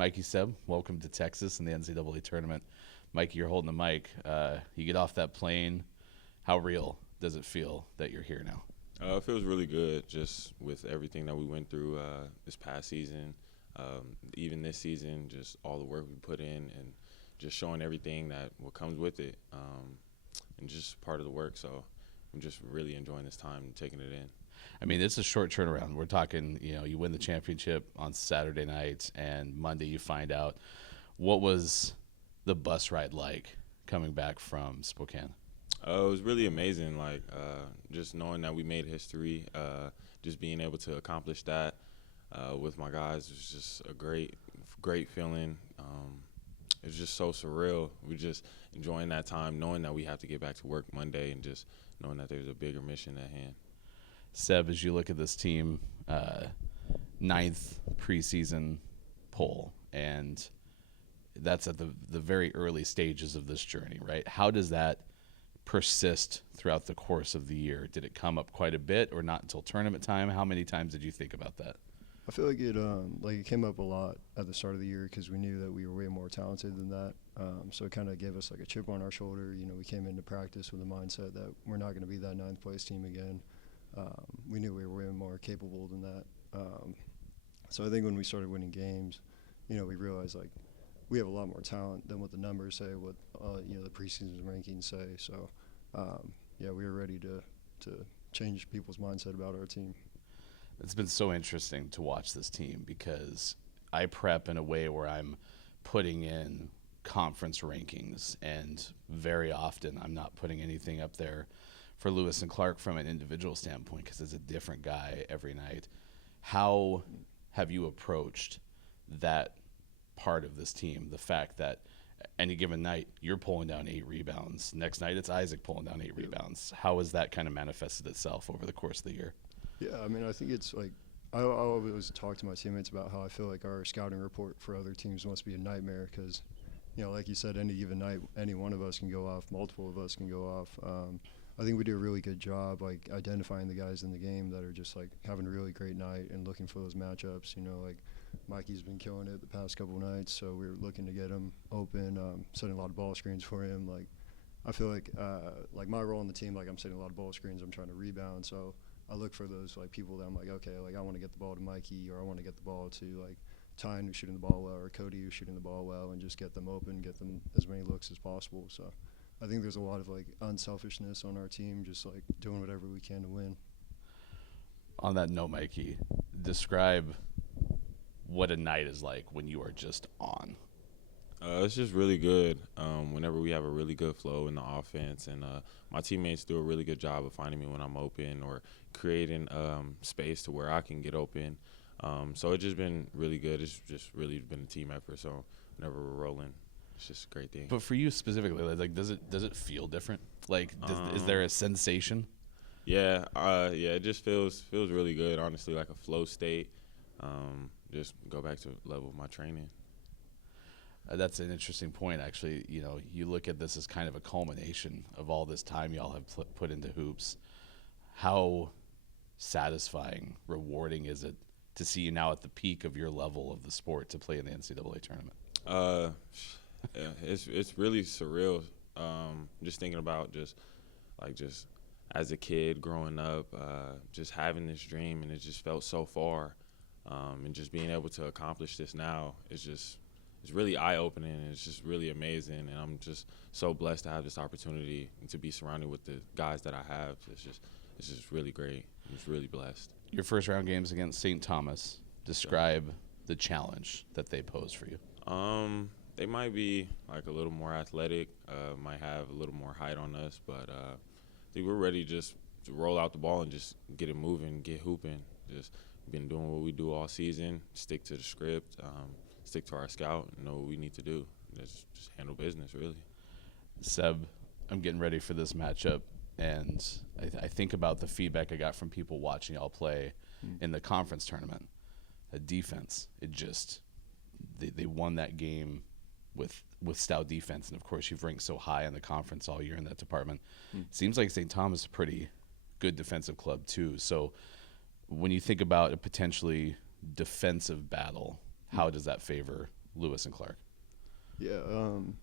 Mikey, Seb, welcome to Texas and the NCAA tournament. Mikey, you're holding the mic. You get off that plane. How real does it feel that you're here now? It feels really good, just with everything that we went through this past season, even this season, just all the work we put in and just showing everything that what comes with it, and just part of the work. So I'm just really enjoying this time and taking it in. I mean, it's a short turnaround. We're talking, you win the championship on Saturday night, and Monday you find out. What was the bus ride like coming back from Spokane? It was really amazing, just knowing that we made history, just being able to accomplish that with my guys was just a great feeling. It was just so surreal. We're just enjoying that time, knowing that we have to get back to work Monday and just knowing that there's a bigger mission at hand. Seb, as you look at this team, 9th preseason poll, and that's at the very early stages of this journey, right? How does that persist throughout the course of the year? Did it come up quite a bit or not until tournament time? How many times did you think about that? I feel like it came up a lot at the start of the year because we knew that we were way more talented than that. So it kind of gave us like a chip on our shoulder. We came into practice with a mindset that we're not going to be that 9th place team again. We knew we were way more capable than that. So I think when we started winning games, we realized like we have a lot more talent than what the numbers say, what the preseason rankings say. So we were ready to change people's mindset about our team. It's been so interesting to watch this team because I prep in a way where I'm putting in conference rankings, and very often I'm not putting anything up there for Lewis and Clark from an individual standpoint because it's a different guy every night. How have you approached that part of this team, the fact that any given night you're pulling down 8 rebounds, next night it's Isaac pulling down 8 rebounds? How has that kind of manifested itself over the course of the year? Yeah, I mean, I think it's like I always talk to my teammates about how I feel like our scouting report for other teams must be a nightmare because, like you said, any given night, any one of us can go off, multiple of us can go off. I think we do a really good job, like, identifying the guys in the game that are just, like, having a really great night and looking for those matchups. Like, Mikey's been killing it the past couple of nights, so we're looking to get him open, setting a lot of ball screens for him. Like, I feel like my role on the team, like, I'm setting a lot of ball screens, I'm trying to rebound, so I look for those, like, people that I'm like, okay, like, I want to get the ball to Mikey, or I want to get the ball to, like, Tyne, who's shooting the ball well, or Cody, who's shooting the ball well, and just get them open, get them as many looks as possible. So I think there's a lot of, like, unselfishness on our team, just, like, doing whatever we can to win. On that note, Mikey, describe what a night is like when you are just on. It's just really good whenever we have a really good flow in the offense, and my teammates do a really good job of finding me when I'm open or creating space to where I can get open. So it's just been really good. It's just really been a team effort. So whenever we're rolling, it's just a great thing. But for you specifically, like, does it feel different? Like, is there a sensation? Yeah, it just feels really good. Honestly, like a flow state. Just go back to the level of my training. That's an interesting point, actually. You look at this as kind of a culmination of all this time y'all have put into hoops. How satisfying, rewarding is it to see you now at the peak of your level of the sport to play in the NCAA tournament? It's really surreal. Just thinking about just as a kid growing up, just having this dream, and it just felt so far, and just being able to accomplish this now is just. It's really eye-opening, and it's just really amazing, and I'm just so blessed to have this opportunity and to be surrounded with the guys that I have. It's just really great. I'm just really blessed. Your first round games against St. Thomas, describe the challenge that they pose for you. They might be like a little more athletic, might have a little more height on us, but I think we're ready just to roll out the ball and just get it moving, get hooping. Just been doing what we do all season, stick to the script, stick to our scout, and know what we need to do. Just handle business, really. Seb, I'm getting ready for this matchup, and I think about the feedback I got from people watching y'all play in the conference tournament. The defense, they won that game with stout defense, and of course you've ranked so high in the conference all year in that department. Seems like St. Thomas is a pretty good defensive club too. So when you think about a potentially defensive battle, how does that favor Lewis and Clark? Yeah,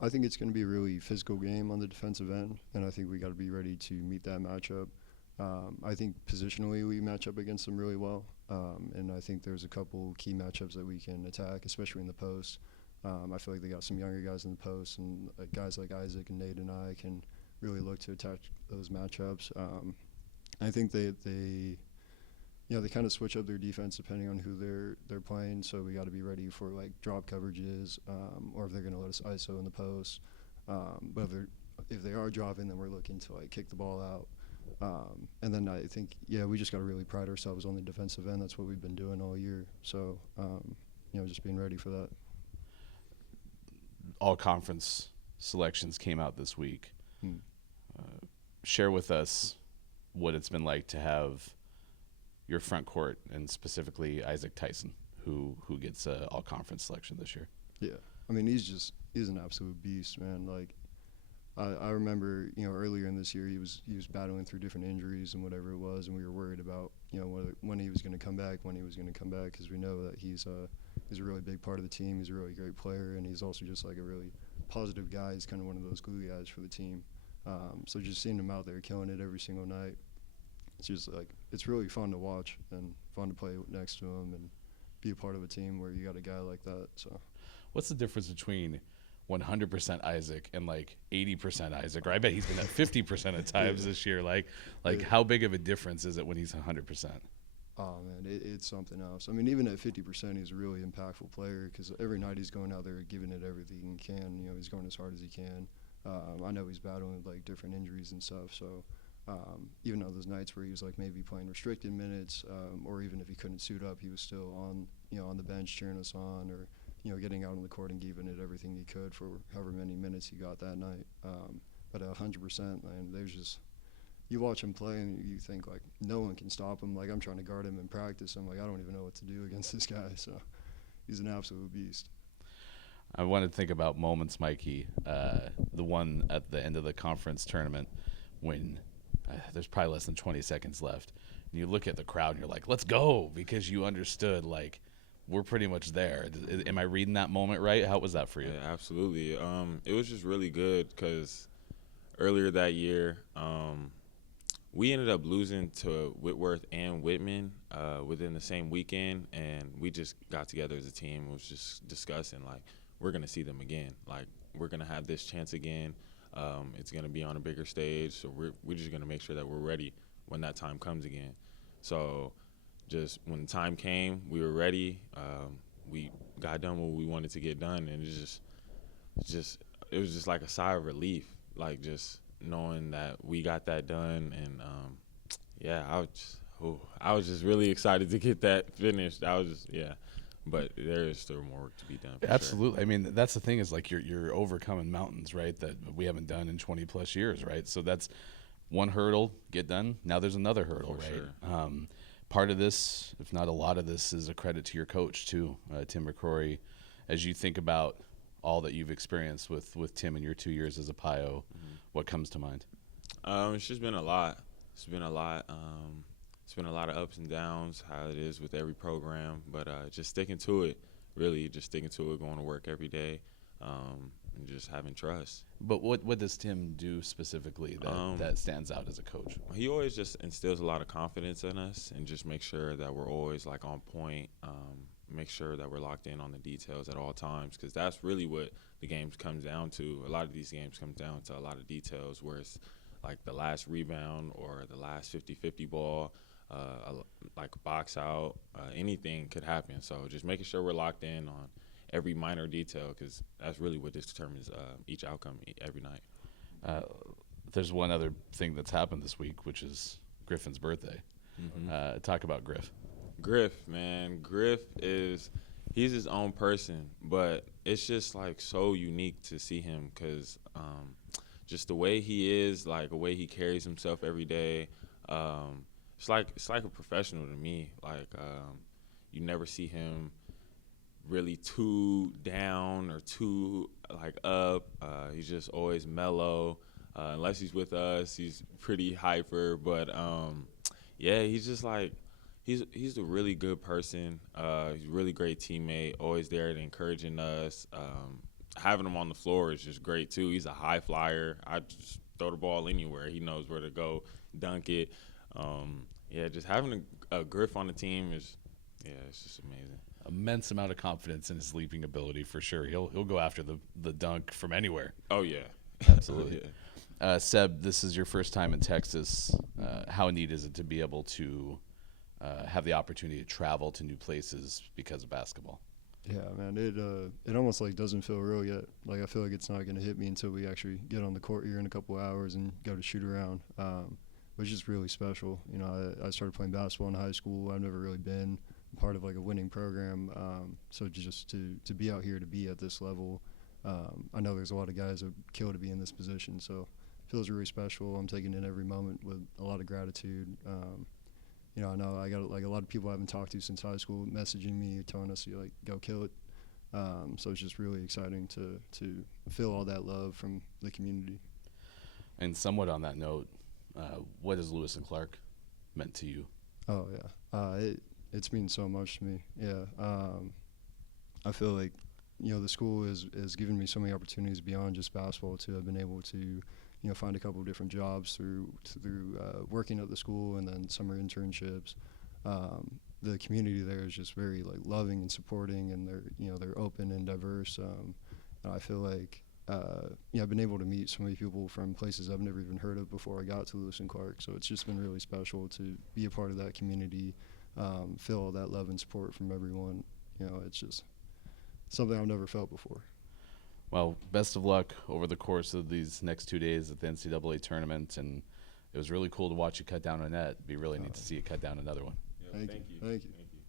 I think it's going to be a really physical game on the defensive end, and I think we got to be ready to meet that matchup. I think positionally we match up against them really well, and I think there's a couple key matchups that we can attack, especially in the post. I feel like they got some younger guys in the post, and guys like Isaac and Nate and I can really look to attack those matchups. I think they kind of switch up their defense depending on who they're playing. So we got to be ready for like drop coverages, or if they're going to let us ISO in the post. But if they are dropping, then we're looking to like kick the ball out. And then I think we just got to really pride ourselves on the defensive end. That's what we've been doing all year. So just being ready for that. All conference selections came out this week. Share with us what it's been like to have your front court, and specifically Isaac Tyson, who gets a all-conference selection this year. Yeah, I mean he's an absolute beast, man. Like I remember earlier in this year he was battling through different injuries and whatever it was, and we were worried about when he was going to come back, because we know that he's a really big part of the team. He's a really great player, and he's also just like a really positive guy. He's kind of one of those glue guys for the team. So just seeing him out there killing it every single night, it's just like it's really fun to watch and fun to play next to him and be a part of a team where you got a guy like that. So, what's the difference between 100% Isaac and like 80% Isaac? Or I bet he's been at 50% of times this year. Like how big of a difference is it when he's 100%? Oh man, it's something else. I mean, even at 50%, he's a really impactful player because every night he's going out there giving it everything he can. He's going as hard as he can. I know he's battling with like different injuries and stuff, so even on those nights where he was like maybe playing restricted minutes, or even if he couldn't suit up, he was still on the bench cheering us on, or getting out on the court and giving it everything he could for however many minutes he got that night. But at 100%, man, there's just you watch him play and you think like no one can stop him. Like I'm trying to guard him in practice. I'm like I don't even know what to do against this guy. So he's an absolute beast. I want to think about moments, Mikey. The one at the end of the conference tournament when there's probably less than 20 seconds left. And you look at the crowd and you're like, let's go, because you understood, like, we're pretty much there. Am I reading that moment right? How was that for you? Yeah, absolutely. It was just really good because earlier that year, we ended up losing to Whitworth and Whitman within the same weekend, and we just got together as a team and was just discussing, like, we're going to see them again. Like, we're going to have this chance again. It's going to be on a bigger stage, so we're just going to make sure that we're ready when that time comes again. So just when the time came, we were ready. We got done what we wanted to get done, and it was just like a sigh of relief, like just knowing that we got that done. And I was just really excited to get that finished. But there is still more work to be done. Absolutely. Sure. I mean, that's the thing is like you're overcoming mountains, right? That we haven't done in 20 plus years, right? So that's one hurdle, get done. Now there's another hurdle, For right? sure. Part of this, if not a lot of this, is a credit to your coach too, Tim McCrory. As you think about all that you've experienced with Tim in your 2 years as a PIO, what comes to mind? It's just been a lot. It's been a lot. It's been a lot of ups and downs, how it is with every program, but just sticking to it, really just sticking to it, going to work every day, and just having trust. But what does Tim do specifically that stands out as a coach? He always just instills a lot of confidence in us and just make sure that we're always like on point, make sure that we're locked in on the details at all times, because that's really what the games comes down to. A lot of these games come down to a lot of details where it's like the last rebound or the last 50-50 ball, like box out, anything could happen. So just making sure we're locked in on every minor detail, because that's really what determines each outcome every night. There's one other thing that's happened this week, which is Griffin's birthday. Talk about Griff. Griff, man. He's his own person, but it's just like so unique to see him because just the way he is, like the way he carries himself every day. It's like a professional to me. Like you never see him really too down or too like up. He's just always mellow. Unless he's with us, he's pretty hyper. But he's just like He's a really good person. He's a really great teammate. Always there and encouraging us. Having him on the floor is just great too. He's a high flyer. I just throw the ball anywhere. He knows where to go, dunk it. Just having a Griff on the team is, it's just amazing. Immense amount of confidence in his leaping ability for sure. He'll go after the dunk from anywhere. Oh yeah, absolutely. Yeah. Seb, this is your first time in Texas. How neat is it to be able to have the opportunity to travel to new places because of basketball? Yeah, man, it almost like doesn't feel real yet. Like I feel like it's not going to hit me until we actually get on the court here in a couple hours and go to shoot around, which is really special. You know, I started playing basketball in high school. I've never really been part of like a winning program, so just to be out here, to be at this level, I know there's a lot of guys that would kill to be in this position, so it feels really special. I'm taking in every moment with a lot of gratitude. You know, I know I got like a lot of people I haven't talked to since high school messaging me, telling us to like go kill it. So it's just really exciting to feel all that love from the community. And somewhat on that note, what has Lewis and Clark meant to you? Oh yeah, it's mean so much to me. Yeah, I feel like, you know, the school has given me so many opportunities beyond just basketball too. I've been able to, you know, find a couple of different jobs through working at the school and then summer internships. The community there is just very like loving and supporting, and they're open and diverse. And I feel like I've been able to meet so many people from places I've never even heard of before I got to Lewis and Clark. So it's just been really special to be a part of that community, feel all that love and support from everyone. You know, it's just something I've never felt before. Well, best of luck over the course of these next 2 days at the NCAA tournament, and it was really cool to watch you cut down a net. It'd be really neat to see you cut down another one. Yeah, thank you. Thank you.